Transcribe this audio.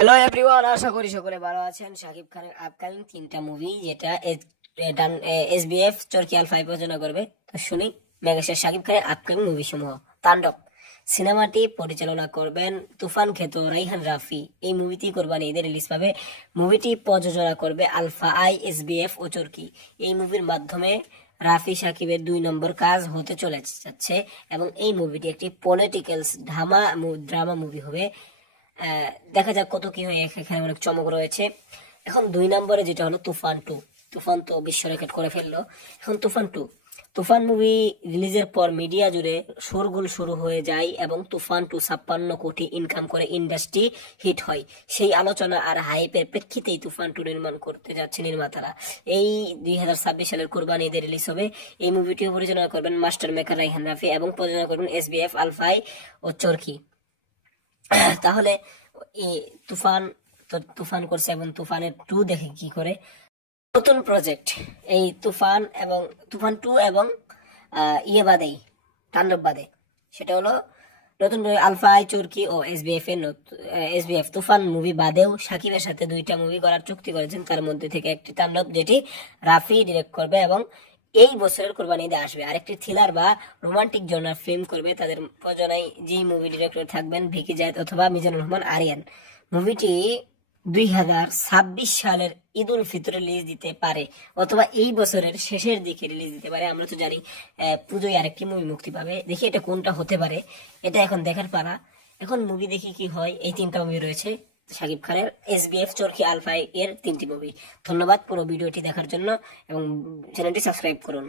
Hello everyone, আশা করি সকলে ভালো আছেন। শাকিব খানের আপকামিং 3টা মুভি যেটা এসবিএফ চরকি আলফা প্রযোজনা করবে, তো শুনি মেগাস্টার শাকিব খানের আপকামিং মুভি সমূহ। তাণ্ডব সিনেমাটি পরিচালনা করবেন তুফান খ্যাত রাইহান রাফি। এই মুভিটি কোরবানি ঈদে রিলিজ পাবে। মুভিটি প্রযোজনা করবে আলফা আই, এসবিএফ ও চরকি। এই মুভির মাধ্যমে রাফি শাকিবের 2 নম্বর কাজ হতে চলে যাচ্ছে এবং এই মুভিটি একটি পলিটিক্যাল ড্রামা মুভি হবে। দেখা যাক কত কি হয়, এখানে অনেক চমক রয়েছে। এখন 2 নম্বরে যেটা হলো তুফান 2। তুফান তো বিশ্ব রেকর্ড করে ফেললো। এখন তুফান মুভি রিলিজের পর মিডিয়া জুড়ে শোরগোল শুরু হয়ে যায় এবং তুফান 2 56 কোটি ইনকাম করে ইন্ডাস্ট্রি হিট হয়। সেই আলোচনা আর হাইপের প্রেক্ষিতেই তুফান 2 নির্মাণ করতে যাচ্ছে নির্মাতারা। এই 2026 সালের কোরবানি ঈদে রিলিজ হবে। এই মুভিটি পরিচালনা করবেন মাস্টার মেকার রাইহান রাফি এবং প্রযোজনা করবেন এসবিএফ আলফাই ও চরকি। তাহলে এই তুফান করছে এবং তুফানের 2 দেখে কি করে। নতুন প্রজেক্ট এই তুফান 2 এবং বাদেই, তাণ্ডব বাদে, সেটা হলো নতুন আলফা আই চরকি ও এসবিএফ তুফান মুভি বাদেও সাকিবের সাথে 2টা মুভি করার চুক্তি করেছেন। তার মধ্যে থেকে একটি তাণ্ডব, যেটি রাফি ডিরেক্ট করবে এবং এই বছরের কোরবানি ঈদে আসবে। আরেকটি থ্রিলার বা রোমান্টিক জনার ফিল্ম করবে। তাদের প্রযোজনায় যে মুভি ডিরেক্টর থাকবেন ভিকি জায়েদ অথবা মিজানুর রহমান আরিয়ান। মুভিটি 2026 সালের ঈদ উল ফিতরে রিলিজ দিতে পারে অথবা এই বছরের শেষের দিকে রিলিজ দিতে পারে। আমরা তো জানি পুজোয় আরেকটি মুভি মুক্তি পাবে। দেখি এটা কোনটা হতে পারে, এটা এখন দেখার পালা। এখন মুভি দেখি কি হয়। এই 3টা মুভি রয়েছে শাকিব খানের, এসবিএফ চরকি আলফা এর 3টি মুভি। ধন্যবাদ পুরো ভিডিওটি দেখার জন্য এবং চ্যানেলটি সাবস্ক্রাইব করুন।